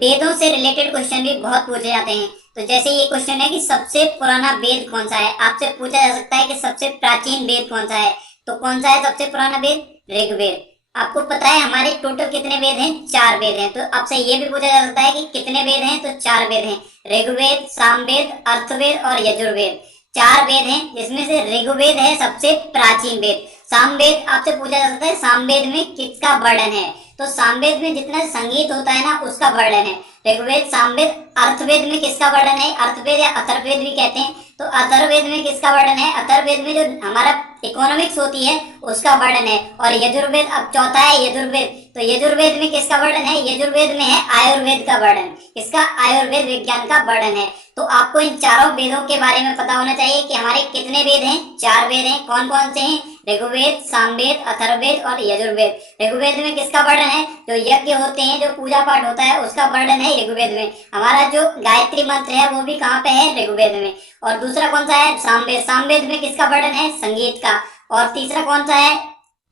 वेदों से related question भी बहुत पूछे जाते हैं। तो जैसे ये क्वेश्चन है कि सबसे पुराना वेद कौन सा है, आपसे पूछा जा सकता है कि सबसे प्राचीन वेद कौन सा है। तो कौन सा है सबसे पुराना वेद? ऋग्वेद। आपको पता है हमारे टोटल कितने वेद हैं? 4 वेद हैं। तो आपसे ये भी पूछा जा सकता है कि कितने वेद हैं? तो 4 वेद हैं, ऋग्वेद, सामवेद, अर्थवेद और यजुर्वेद। 4 वेद हैं, जिसमें से ऋग्वेद है सबसे प्राचीन वेद। सामवेद आपसे पूछा जा सकता है सामवेद में किसका वर्णन है। तो सामवेद में जितना संगीत होता है ना, उसका वर्णन है ऋग्वेद, सामवेद। अर्थवेद में किसका वर्णन है? अर्थवेद या अथर्ववेद भी कहते हैं। तो अथर्ववेद में किसका वर्णन है? अथर्ववेद में जो हमारा इकोनॉमिक्स होती है उसका वर्णन है। और यजुर्वेद अब चौथा है यजुर्वेद। तो यजुर्वेद में किसका वर्णन है? यजुर्वेद में है आयुर्वेद का वर्णन। इसका आयुर्वेद विज्ञान का वर्णन है। तो आपको इन चारों वेदों के बारे में पता होना चाहिए कि हमारे कितने वेद हैं? 4 वेद हैं। कौन कौन से हैं? ऋग्वेद, सामवेद, अथर्ववेद और यजुर्वेद। ऋग्वेद में किसका वर्णन है? जो यज्ञ होते हैं, जो पूजा पाठ होता है, उसका वर्णन है ऋग्वेद में। हमारा जो गायत्री मंत्र है वो भी कहाँ पे है? ऋग्वेद में। और दूसरा कौन सा है? सामवेद। सामवेद में किसका वर्णन है? संगीत का। और तीसरा कौन सा है?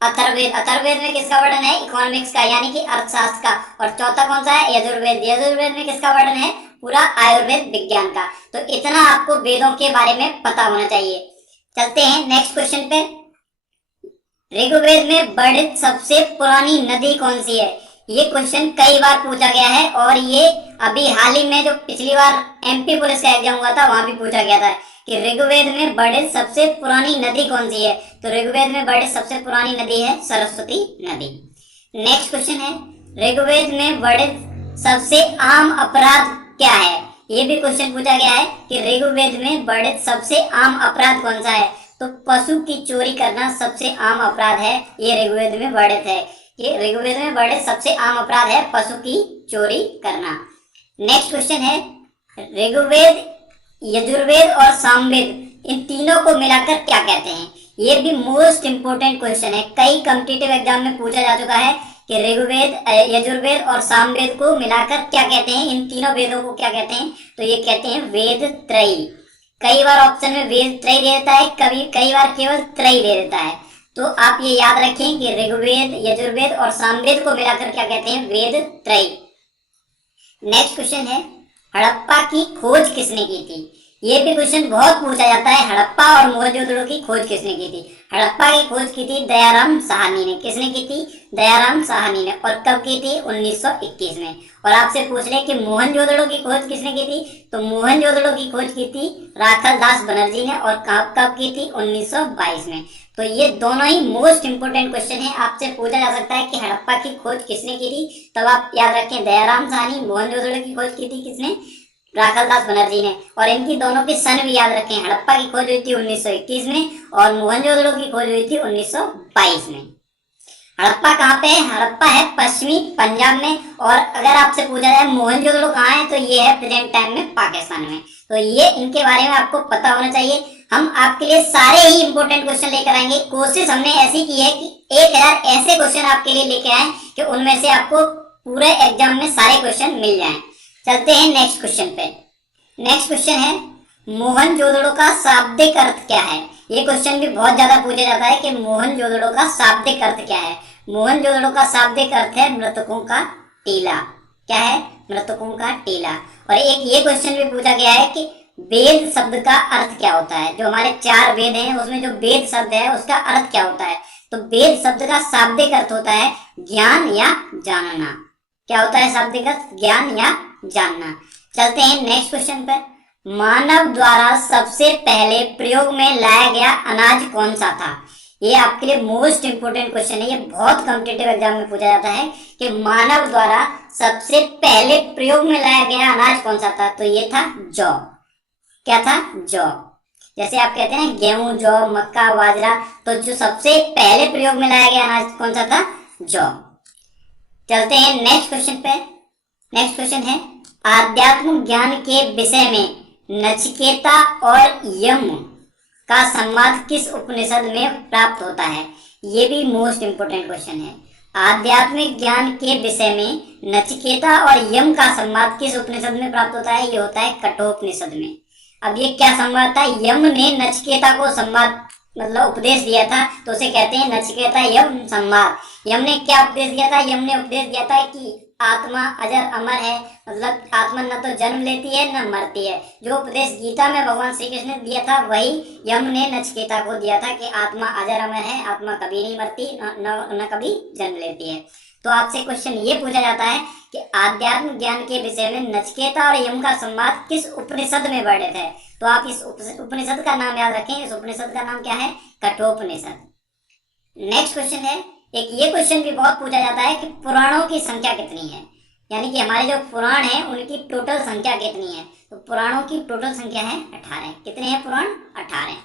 अथर्ववेद। अथर्ववेद में किसका वर्णन है? इकोनॉमिक्स का, यानी कि अर्थशास्त्र का। और चौथा कौन सा है? यजुर्वेद। यजुर्वेद में किसका वर्णन है? पूरा आयुर्वेद विज्ञान का। तो इतना आपको वेदों के बारे में पता होना चाहिए। चलते हैं नेक्स्ट क्वेश्चन पे। ऋग्वेद में वर्णित सबसे पुरानी नदी कौन सी है? ये क्वेश्चन कई बार पूछा गया है और ये अभी हाल ही में जो पिछली बार एमपी पुलिस का एग्जाम हुआ था वहां भी पूछा गया था कि ऋग्वेद में वर्णित सबसे पुरानी नदी कौन सी है। तो ऋग्वेद में वर्णित सबसे पुरानी नदी है सरस्वती नदी। नेक्स्ट क्वेश्चन है, ऋग्वेद में वर्णित सबसे आम अपराध क्या है? ये भी क्वेश्चन पूछा गया है कि ऋग्वेद में वर्णित सबसे आम अपराध कौन सा है। तो पशु की चोरी करना सबसे आम अपराध है, ये ऋग्वेद में वर्णित है। ये ऋग्वेद में वर्णित सबसे आम अपराध है पशु की चोरी करना। नेक्स्ट क्वेश्चन है, ऋग्वेद, यजुर्वेद और सामवेद इन तीनों को मिलाकर क्या कहते हैं? ये भी मोस्ट इंपोर्टेंट क्वेश्चन है, कई कॉम्पिटिटिव एग्जाम में पूछा जा चुका है कि ऋग्वेद, यजुर्वेद और सामवेद को मिलाकर क्या कहते हैं, इन तीनों वेदों को क्या कहते हैं? तो ये कहते हैं वेद त्रयी। कई बार ऑप्शन में वेद त्रयी दे देता है, कई बार केवल त्रयी दे देता है। तो आप ये याद रखें कि ऋग्वेद, यजुर्वेद और सामवेद को मिलाकर क्या कहते हैं? वेद त्रयी। नेक्स्ट क्वेश्चन है, हड़प्पा की खोज किसने की थी? ये भी क्वेश्चन बहुत पूछा जाता है, हड़प्पा और मोहनजोदड़ो की खोज किसने की थी? हड़प्पा की खोज की थी दयाराम साहनी ने। किसने की थी? दयाराम साहनी ने। और कब की थी? 1921 में। और आपसे पूछ रहे कि मोहनजोदड़ो की खोज किसने की थी? तो मोहनजोदड़ो की खोज की थी राखल दास बनर्जी ने। और कब की थी? 1922 में। तो ये दोनों ही मोस्ट इंपोर्टेंट क्वेश्चन है, आपसे पूछा जा सकता है कि हड़प्पा की खोज किसने की थी, तब आप याद रखें दयाराम साहनी। मोहनजोदड़ो की खोज की थी किसने? राखल दास बनर्जी ने। और इनकी दोनों की सन भी याद रखें, हड़प्पा की खोज हुई थी 1921 में और मोहनजोदड़ो की खोज हुई थी 1922 में। हड़प्पा कहाँ पे है? हड़प्पा है पश्चिमी पंजाब में। और अगर आपसे पूछा जाए मोहनजोदड़ो कहाँ है, तो ये है प्रेजेंट टाइम में पाकिस्तान में। तो ये इनके बारे में आपको पता होना चाहिए। हम आपके लिए सारे ही इंपोर्टेंट क्वेश्चन लेकर आएंगे। कोशिश हमने ऐसी की है कि 1000 ऐसे क्वेश्चन आपके लिए लेके आए कि उनमें से आपको पूरे एग्जाम में सारे क्वेश्चन मिल जाएं। चलते हैं नेक्स्ट क्वेश्चन पे। नेक्स्ट क्वेश्चन है, मोहनजोदड़ो का शाब्दिक अर्थ क्या है? ये क्वेश्चन भी बहुत ज्यादा पूछा जाता है कि मोहनजोदड़ो का शाब्दिक अर्थ क्या है? मोहनजोदड़ो का शाब्दिक अर्थ है मृतकों का टीला। क्या है? मृतकों का टीला। और एक ये क्वेश्चन भी पूछा गया है कि वेद शब्द का अर्थ क्या होता है? जो हमारे 4 वेद हैं उसमें जो वेद शब्द है उसका अर्थ क्या होता है? तो वेद शब्द का शाब्दिक अर्थ होता है ज्ञान या जानना। क्या होता है शाब्दिक अर्थ? ज्ञान या जानना। चलते हैं नेक्स्ट क्वेश्चन पर। मानव द्वारा सबसे पहले प्रयोग में लाया गया अनाज कौन सा था? ये आपके लिए मोस्ट इंपोर्टेंट क्वेश्चन है, ये बहुत कॉम्पिटिटिव एग्जाम में पूछा जाता है कि मानव द्वारा सबसे पहले प्रयोग में लाया गया अनाज कौन सा था? तो ये था जौ। क्या था? जौ। जैसे आप कहते हैं गेहूं, जौ, मक्का, बाजरा, तो जो सबसे पहले प्रयोग में लाया गया अनाज कौन सा था? जौ। चलते हैं नेक्स्ट क्वेश्चन पे। नेक्स्ट क्वेश्चन है, आध्यात्म ज्ञान के विषय में नचिकेता और यम का संवाद किस उपनिषद में प्राप्त होता है? ये भी मोस्ट इंपोर्टेंट क्वेश्चन है। आध्यात्मिक ज्ञान के विषय में नचिकेता और यम का संवाद किस उपनिषद में प्राप्त होता है? ये होता है कठोपनिषद में। अब ये क्या संवाद था? यम ने नचिकेता को संवाद मतलब उपदेश दिया था, तो उसे कहते हैं नचिकेता यम संवाद। यम ने क्या उपदेश दिया था? यम ने उपदेश दिया था कि आत्मा अजर अमर है, मतलब आत्मा न तो जन्म लेती है न मरती है। जो उपदेश गीता में भगवान श्री कृष्ण ने दिया था वही यम ने नचिकेता को दिया था कि आत्मा अजर अमर है, आत्मा कभी नहीं मरती न कभी जन्म लेती है। तो आपसे क्वेश्चन ये पूछा जाता है कि आध्यात्म ज्ञान के विषय में नचिकेता और यम का संवाद किस उपनिषद में वर्णित है? तो आप इस उपनिषद का नाम याद रखें। इस उपनिषद का नाम क्या है? कठोपनिषद। नेक्स्ट क्वेश्चन है, एक ये क्वेश्चन भी बहुत पूछा जाता है कि पुराणों की संख्या कितनी है, यानी कि हमारे जो पुराण हैं उनकी टोटल संख्या कितनी है? तो पुराणों की टोटल संख्या है 18। कितने हैं पुराण? 18।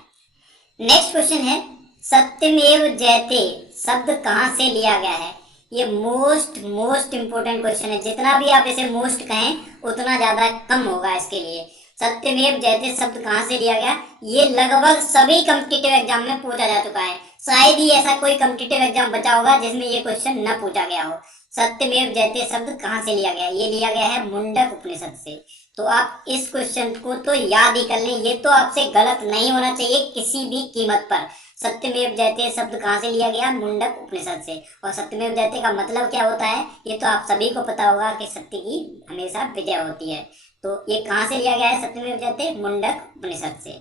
नेक्स्ट क्वेश्चन है, सत्यमेव जयते शब्द कहाँ से लिया गया है? ये मोस्ट इंपोर्टेंट क्वेश्चन है। जितना भी आप इसे मोस्ट कहें उतना ज्यादा कम होगा इसके लिए। सत्यमेव जयते शब्द कहाँ से लिया गया? ये लगभग सभी कॉम्पिटिटिव एग्जाम में पूछा जा चुका है। शायद ही ऐसा कोई कॉम्पिटिटिव एग्जाम बचा होगा जिसमें ये क्वेश्चन न पूछा गया हो। सत्यमेव जयते शब्द कहाँ से लिया गया? ये लिया गया है मुंडक उपनिषद से। तो आप इस क्वेश्चन को तो याद ही कर लें, ये तो आपसे गलत नहीं होना चाहिए किसी भी कीमत पर। सत्यमेव जयते शब्द कहाँ से लिया गया? मुंडक उपनिषद से। और सत्यमेव जयते का मतलब क्या होता है ये तो आप सभी को पता होगा कि सत्य की हमेशा विजय होती है। तो ये कहाँ से लिया गया है सत्यमेव जयते? मुंडक उपनिषद से।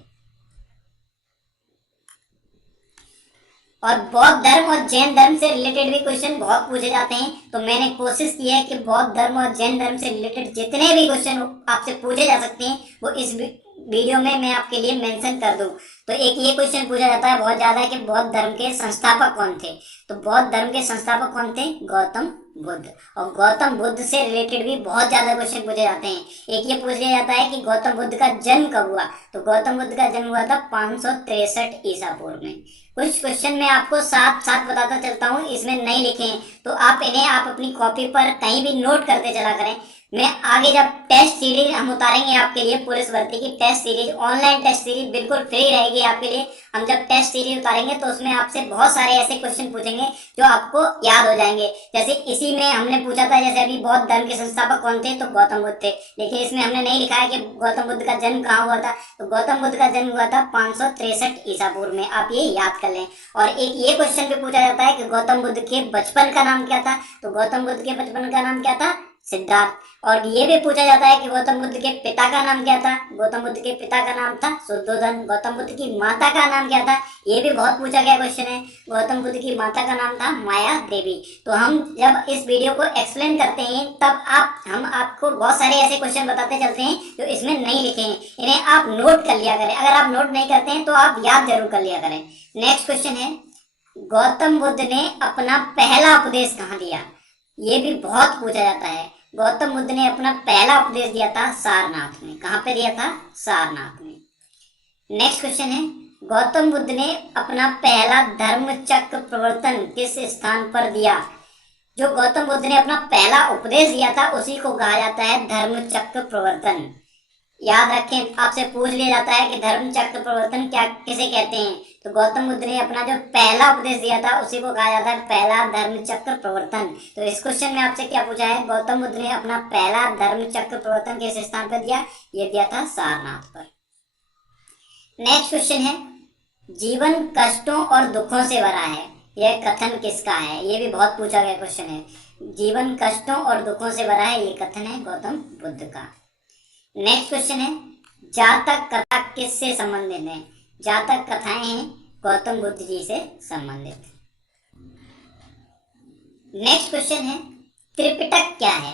और बौद्ध धर्म और जैन धर्म से रिलेटेड भी क्वेश्चन बहुत पूछे जाते हैं, तो मैंने कोशिश की है कि बौद्ध धर्म और जैन धर्म से रिलेटेड जितने भी क्वेश्चन आपसे पूछे जा सकते हैं वो इस वीडियो में मैं आपके लिए मेंशन कर दूं। तो एक ये क्वेश्चन पूछा जाता है बहुत ज्यादा कि बौद्ध धर्म के संस्थापक कौन थे? तो बौद्ध धर्म के संस्थापक कौन थे? गौतम बुद्ध। और गौतम बुद्ध से रिलेटेड भी बहुत ज्यादा क्वेश्चन पूछे जाते हैं। एक ये पूछ लिया जाता है कि गौतम बुद्ध का जन्म कब हुआ? तो गौतम बुद्ध का जन्म हुआ था 563 ईसा पूर्व में। कुछ क्वेश्चन मैं आपको साथ साथ बताता चलता हूँ, इसमें नहीं लिखे हैं तो आप इन्हें आप अपनी कॉपी पर कहीं भी नोट करते चला करें। मैं आगे जब टेस्ट सीरीज हम उतारेंगे आपके लिए, पुलिस भर्ती की test series, online test series बिल्कुल फ्री रहेगी आपके लिए। हम जब टेस्ट सीरीज उतारेंगे तो उसमें आपसे बहुत सारे ऐसे क्वेश्चन पूछेंगे जो आपको याद हो जाएंगे। जैसे इसी में हमने पूछा था, जैसे अभी बौद्ध धर्म के संस्थापक कौन थे? तो गौतम बुद्ध थे। लेकिन इसमें हमने नहीं लिखा है कि गौतम बुद्ध का जन्म कहाँ हुआ था। तो गौतम बुद्ध का जन्म हुआ था 563 ईसा पूर्व में। आप ये याद कर लें। और एक ये क्वेश्चन भी पूछा जाता है कि गौतम बुद्ध के बचपन का नाम क्या था? तो गौतम बुद्ध के बचपन का नाम क्या था? सिद्धार्थ। और ये भी पूछा जाता है कि गौतम बुद्ध के पिता का नाम क्या था? गौतम बुद्ध के पिता का नाम था शुद्धोधन। गौतम बुद्ध की माता का नाम क्या था? ये भी बहुत पूछा गया क्वेश्चन है। गौतम बुद्ध की माता का नाम था माया देवी। तो हम जब इस वीडियो को एक्सप्लेन करते हैं तब हम आपको बहुत सारे ऐसे क्वेश्चन बताते चलते हैं जो इसमें नहीं लिखे हैं। इन्हें आप नोट कर लिया करें। अगर आप नोट नहीं करते हैं तो आप याद जरूर कर लिया करें। नेक्स्ट क्वेश्चन है, गौतम बुद्ध ने अपना पहला उपदेश कहाँ दिया? ये भी बहुत पूछा जाता है। गौतम बुद्ध ने अपना पहला उपदेश दिया था सारनाथ में। कहाँ पे दिया था? सारनाथ में। नेक्स्ट क्वेश्चन है, गौतम बुद्ध ने अपना पहला धर्म चक्र प्रवर्तन किस स्थान पर दिया? जो गौतम बुद्ध ने अपना पहला उपदेश दिया था उसी को कहा जाता है धर्म चक्र प्रवर्तन। याद रखें, आपसे पूछ लिया जाता है कि धर्म चक्र प्रवर्तन क्या किसे कहते हैं? तो गौतम बुद्ध ने अपना जो पहला उपदेश दिया था उसी को कहा जाता है पहला धर्म चक्र प्रवर्तन। तो इस क्वेश्चन में आपसे क्या पूछा है? गौतम बुद्ध ने अपना पहला धर्म चक्र प्रवर्तन किस स्थान पर दिया? ये दिया था सारनाथ पर। नेक्स्ट क्वेश्चन है, जीवन कष्टों और दुखों से भरा है, यह कथन किसका है? ये भी बहुत पूछा गया क्वेश्चन है। जीवन कष्टों और दुखों से भरा है, ये कथन है गौतम बुद्ध का। नेक्स्ट क्वेश्चन है, जातक कथा किससे संबंधित है? जातक कथाएं हैं गौतम बुद्ध जी से संबंधित। नेक्स्ट क्वेश्चन है, त्रिपिटक क्या है?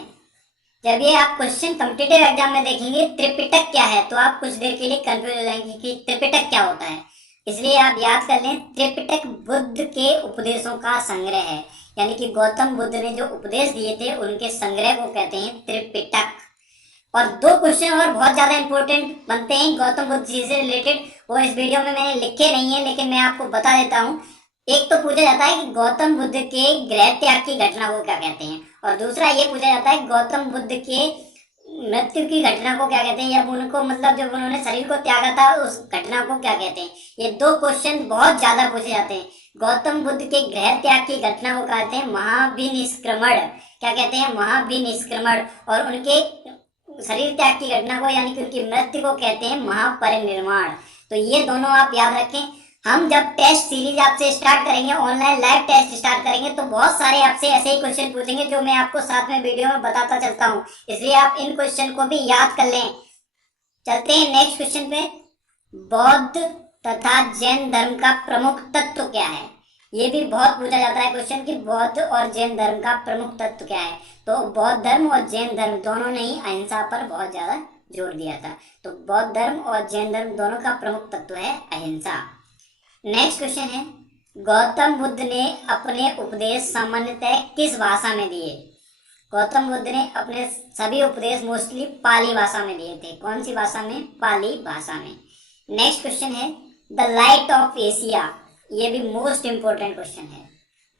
जब ये आप क्वेश्चन कॉम्पिटिटिव एग्जाम में देखेंगे त्रिपिटक क्या है तो आप कुछ देर के लिए कंफ्यूज हो जाएंगे कि त्रिपिटक क्या होता है। इसलिए आप याद कर लें, त्रिपिटक बुद्ध के उपदेशों का संग्रह है, यानी कि गौतम बुद्ध ने जो उपदेश दिए थे उनके संग्रह को कहते हैं त्रिपिटक। और दो क्वेश्चन और बहुत ज्यादा इंपॉर्टेंट बनते हैं गौतम बुद्ध जी से रिलेटेड, वो इस वीडियो में मैंने लिखे नहीं है लेकिन मैं आपको बता देता हूँ। एक तो पूछा जाता है कि गौतम बुद्ध के गृह त्याग की घटना को क्या कहते हैं, और दूसरा ये पूछा जाता है गौतम बुद्ध के मृत्यु की घटना को क्या कहते हैं, या उनको मतलब जब उन्होंने शरीर को त्यागा था उस घटना को क्या कहते हैं। ये दो क्वेश्चन बहुत ज्यादा पूछे जाते हैं। गौतम बुद्ध के गृह त्याग की घटना को कहते हैं महाविनिष्क्रमण। क्या कहते हैं? महाविनिष्क्रमण। और उनके शरीर त्याग की घटना को यानी कि उनकी मृत्यु को कहते हैं महापरिनिर्वाण। तो ये दोनों आप याद रखें। हम जब टेस्ट सीरीज आपसे स्टार्ट करेंगे, ऑनलाइन लाइव टेस्ट स्टार्ट करेंगे, तो बहुत सारे आपसे ऐसे ही क्वेश्चन पूछेंगे जो मैं आपको साथ में वीडियो में बताता चलता हूँ, इसलिए आप इन क्वेश्चन को भी याद कर लें। चलते हैं नेक्स्ट क्वेश्चन पे। बौद्ध तथा जैन धर्म का प्रमुख तत्व क्या है? ये भी बहुत पूछा जाता है क्वेश्चन कि बौद्ध और जैन धर्म का प्रमुख तत्व क्या है। तो बौद्ध धर्म और जैन धर्म दोनों ने ही अहिंसा पर बहुत ज्यादा जोर दिया था। तो बौद्ध धर्म और जैन धर्म दोनों का प्रमुख तत्व है अहिंसा। नेक्स्ट क्वेश्चन है, गौतम बुद्ध ने अपने उपदेश सामान्यतः किस भाषा में दिए? गौतम बुद्ध ने अपने सभी उपदेश मोस्टली पाली भाषा में दिए थे। कौन सी भाषा में? पाली भाषा में। नेक्स्ट क्वेश्चन है, द लाइट ऑफ एशिया। ये भी मोस्ट इंपोर्टेंट क्वेश्चन है।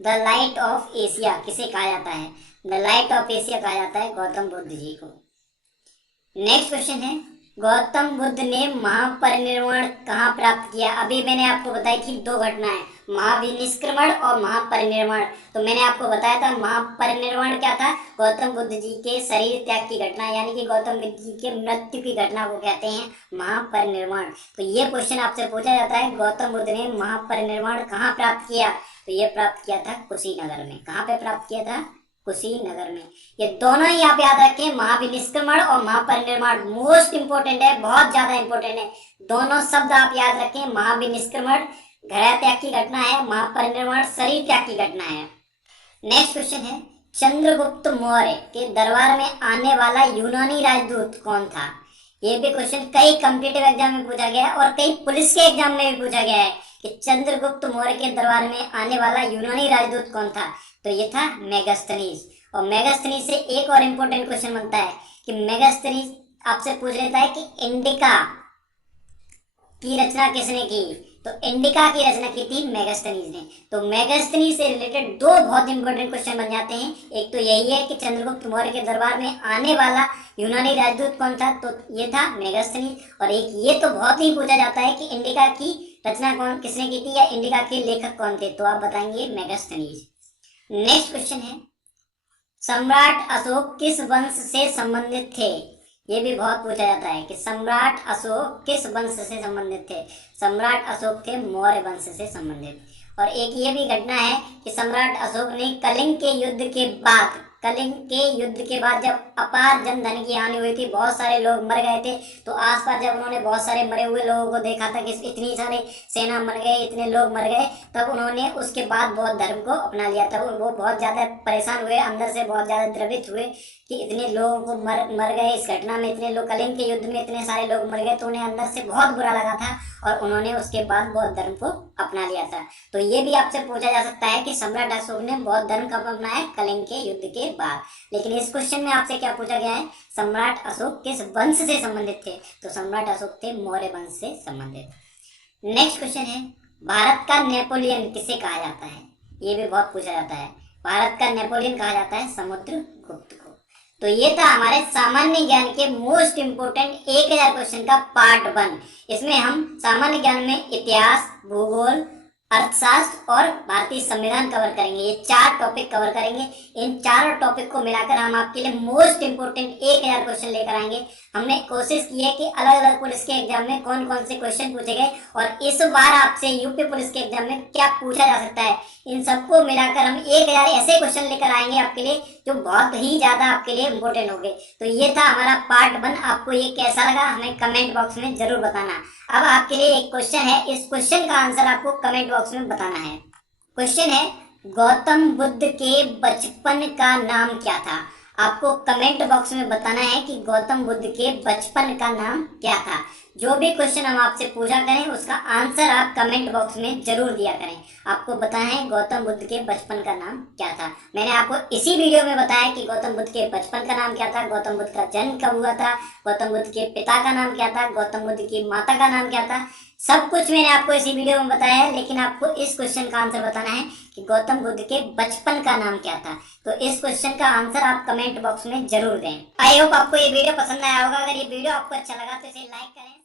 द लाइट ऑफ एशिया किसे कहा जाता है? द लाइट ऑफ एशिया कहा जाता है गौतम बुद्ध जी को। नेक्स्ट क्वेश्चन है, गौतम बुद्ध ने महापरिनिर्वाण कहाँ प्राप्त किया? अभी मैंने आपको बताई थी दो घटनाएं, महाविनिष्क्रमण और महापरिनिर्वाण। तो मैंने आपको बताया था महापरिनिर्वाण क्या था? गौतम बुद्ध जी के शरीर त्याग की घटना, यानी कि गौतम बुद्ध जी के मृत्यु की घटना को कहते हैं महापरिनिर्वाण। तो ये क्वेश्चन आपसे पूछा जाता है, गौतम बुद्ध ने महापरिनिर्वाण कहाँ प्राप्त किया? तो ये प्राप्त किया था कुशीनगर में। कहाँ पे प्राप्त किया था? कुशीनगर में। ये दोनों ही आप याद रखें, महाविनिष्क्रमण और महापरिनिर्वाण मोस्ट इंपोर्टेंट है, बहुत ज्यादा इंपोर्टेंट है। दोनों शब्द आप याद रखें, महाविनिष्क्रमण गृह त्याग की घटना है, महापरिनिर्वाण शरीर त्याग की घटना है। नेक्स्ट क्वेश्चन है, चंद्रगुप्त मौर्य के दरबार में आने वाला यूनानी राजदूत कौन था? ये भी क्वेश्चन कई कॉम्पिटिटिव एग्जाम में पूछा गया है और कई पुलिस के एग्जाम में भी पूछा गया है कि चंद्रगुप्त मौर्य के दरबार में आने वाला यूनानी राजदूत कौन था? तो ये था मेगास्थनीज। और मेगास्थनीज से एक और इम्पोर्टेंट क्वेश्चन बनता है कि मेगास्थनीज आपसे पूछ लेता है कि इंडिका की रचना किसने की? तो इंडिका की रचना की थी मेगास्थनीज ने। तो मेगास्थनीज से रिलेटेड दो बहुत इंपॉर्टेंट क्वेश्चन बन जाते हैं। एक तो यही है कि चंद्रगुप्त मौर्य के दरबार में आने वाला यूनानी राजदूत कौन था? तो ये था मेगास्थनीज। और एक ये तो बहुत ही पूछा जाता है कि इंडिका की रचना कौन किसने की थी या इंडिका के लेखक कौन थे? तो आप बताएंगे मेगास्थनीज। नेक्स्ट क्वेश्चन है, सम्राट अशोक किस वंश से संबंधित थे? ये भी बहुत पूछा जाता है कि सम्राट अशोक किस वंश से संबंधित थे? सम्राट अशोक थे मौर्य वंश से संबंधित। और एक ये भी घटना है कि सम्राट अशोक ने कलिंग के युद्ध के बाद जब अपार जन धन की हानि हुई थी, बहुत सारे लोग मर गए थे, तो आसपास जब उन्होंने बहुत सारे मरे हुए लोगों को देखा था कि इतनी सारे सेना मर गए, इतने लोग मर गए, तब उन्होंने उसके बाद बौद्ध धर्म को अपना लिया था। वो बहुत ज्यादा परेशान हुए, अंदर से बहुत ज्यादा द्रवित हुए कि इतने लोगों को मर गए इस घटना में, इतने लोग कलिंग के युद्ध में इतने सारे लोग मर गए, तो उन्हें अंदर से बहुत बुरा लगा था और उन्होंने उसके बाद बौद्ध धर्म को अपना लिया था। तो ये भी आपसे पूछा जा सकता है कि सम्राट अशोक ने बौद्ध धर्म कब अपनाया? कलिंग के युद्ध के बाद। लेकिन इस क्वेश्चन में आपसे क्या पूछा गया है? सम्राट अशोक किस वंश से संबंधित थे? तो सम्राट अशोक थे मौर्य वंश से संबंधित। नेक्स्ट क्वेश्चन है, भारत का नेपोलियन किसे कहा जाता है? ये भी बहुत पूछा जाता है। भारत का नेपोलियन कहा जाता है समुद्रगुप्त को। तो ये था हमारे सामान्य ज्ञान के मोस्ट इंपोर्टेंट 1000 क्वेश्चन का पार्ट 1। इसमें हम सामान्य ज्ञान में इतिहास, भूगोल, अर्थशास्त्र और भारतीय संविधान कवर करेंगे। ये 4 टॉपिक कवर करेंगे। इन चारों टॉपिक को मिलाकर हम आपके लिए मोस्ट इंपोर्टेंट 1000 क्वेश्चन लेकर आएंगे। हमने कोशिश की है कि अलग अलग पुलिस के एग्जाम में कौन कौन से क्वेश्चन पूछे गए और इस बार आपसे यूपी पुलिस के एग्जाम में क्या पूछा जा सकता है, इन सबको मिलाकर हम 1000 ऐसे क्वेश्चन लेकर आएंगे आपके लिए जो बहुत ही ज्यादा आपके लिए इंपोर्टेंट होंगे। तो ये था हमारा पार्ट 1। आपको ये कैसा लगा हमें कमेंट बॉक्स में जरूर बताना। अब आपके लिए एक क्वेश्चन है, इस क्वेश्चन का आंसर आपको कमेंट बॉक्स में बताना है। क्वेश्चन है, गौतम बुद्ध के बचपन का नाम क्या था? आपको कमेंट बॉक्स में बताना है कि गौतम बुद्ध के बचपन का नाम क्या था। जो भी क्वेश्चन हम आपसे पूछा करें उसका आंसर आप कमेंट बॉक्स में जरूर दिया करें। आपको बताना है गौतम बुद्ध के बचपन का नाम क्या था। मैंने आपको इसी वीडियो में बताया कि गौतम बुद्ध के बचपन का नाम क्या था, गौतम बुद्ध का जन्म कब हुआ था, गौतम बुद्ध के पिता का नाम क्या था, गौतम बुद्ध की माता का नाम क्या था। सब कुछ मैंने आपको इसी वीडियो में बताया है, लेकिन आपको इस क्वेश्चन का आंसर बताना है कि गौतम बुद्ध के बचपन का नाम क्या था। तो इस क्वेश्चन का आंसर आप कमेंट बॉक्स में जरूर दें। आई होप आपको ये वीडियो पसंद आया होगा। अगर ये वीडियो आपको अच्छा लगा तो इसे लाइक करें।